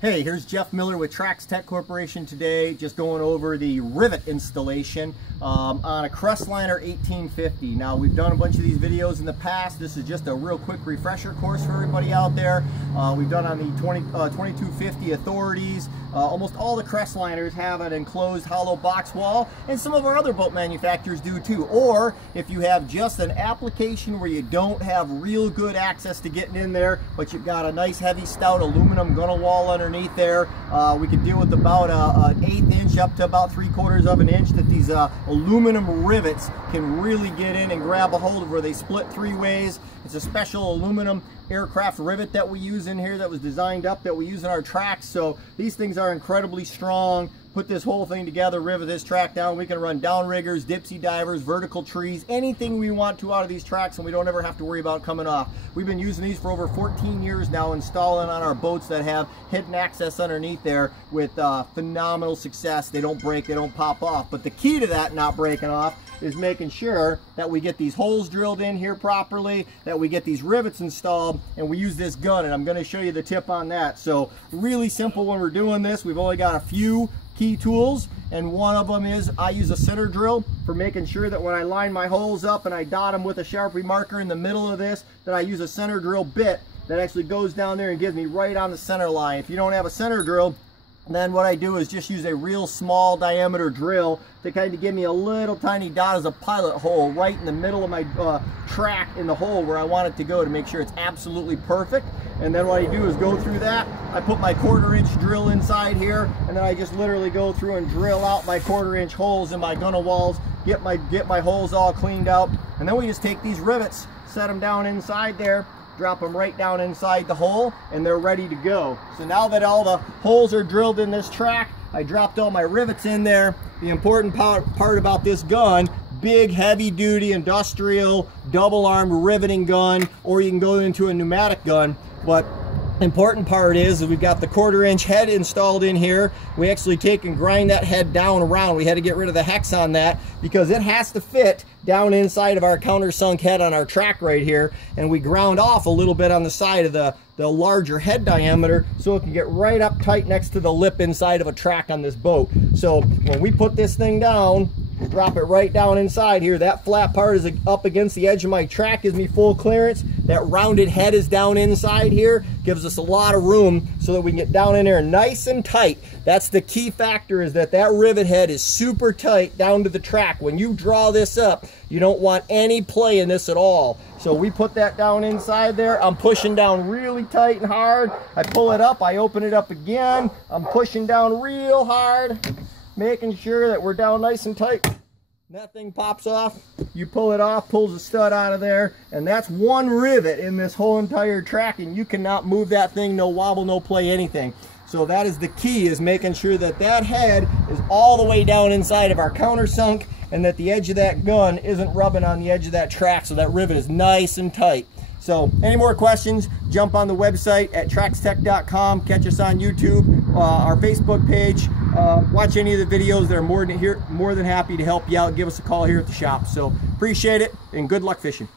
Hey, here's Jeff Miller with Traxstech Corporation today, just going over the rivet installation on a Crestliner 1850. Now, we've done a bunch of these videos in the past. This is just a real quick refresher course for everybody out there. We've done on the 2250 authorities. Almost all the Crestliners have an enclosed hollow box wall, and some of our other boat manufacturers do too. Or if you have just an application where you don't have real good access to getting in there, but you've got a nice heavy stout aluminum gunnel wall underneath there, we can deal with about an 1/8 inch up to about 3/4 of an inch that these aluminum rivets can really get in and grab a hold of, where they split 3 ways. It's a special aluminum aircraft rivet that we use in here that was designed up, that we use in our tracks. So these things are incredibly strong. Put this whole thing together, rivet this track down. We can run downriggers, dipsy divers, vertical trees, anything we want to out of these tracks, and we don't ever have to worry about coming off. We've been using these for over 14 years now, installing on our boats that have hidden access underneath there with phenomenal success. They don't break, they don't pop off. But the key to that not breaking off is making sure that we get these holes drilled in here properly, that we get these rivets installed, and we use this gun, and I'm going to show you the tip on that. So really simple when we're doing this. We've only got a few key tools, and one of them is I use a center drill for making sure that when I line my holes up and I dot them with a Sharpie marker in the middle of this, that I use a center drill bit that actually goes down there and gives me right on the center line. If you don't have a center drill, then what I do is just use a real small diameter drill to kind of give me a little tiny dot as a pilot hole right in the middle of my track, in the hole where I want it to go, to make sure it's absolutely perfect. And then what I do is go through that. I put my 1/4 inch drill inside here, and then I just literally go through and drill out my 1/4 inch holes in my gunnel walls, get my holes all cleaned out, and then we just take these rivets, set them down inside there, drop them right down inside the hole, and they're ready to go. So now that all the holes are drilled in this track, I dropped all my rivets in there. The important part about this gun, big heavy duty industrial double armed riveting gun, or you can go into a pneumatic gun. But important part is we've got the 1/4 inch head installed in here. We actually take and grind that head down around. We had to get rid of the hex on that because it has to fit down inside of our countersunk head on our track right here, and we ground off a little bit on the side of the larger head diameter so it can get right up tight next to the lip inside of a track on this boat. So when we put this thing down, drop it right down inside here, that flat part is up against the edge of my track, gives me full clearance. That rounded head is down inside here, gives us a lot of room so that we can get down in there nice and tight. That's the key factor, is that rivet head is super tight down to the track. When you draw this up, you don't want any play in this at all. So we put that down inside there. I'm pushing down really tight and hard. I pull it up, I open it up again. I'm pushing down real hard, making sure that we're down nice and tight. That thing pops off, you pull it off, pulls the stud out of there, and that's one rivet in this whole entire track, and you cannot move that thing, no wobble, no play, anything. So that is the key, is making sure that head is all the way down inside of our countersunk, and that the edge of that gun isn't rubbing on the edge of that track, so that rivet is nice and tight. So any more questions, jump on the website at traxstech.com, catch us on YouTube, our Facebook page, watch any of the videos. They're more than happy to help you out. Give us a call here at the shop. So appreciate it, and good luck fishing.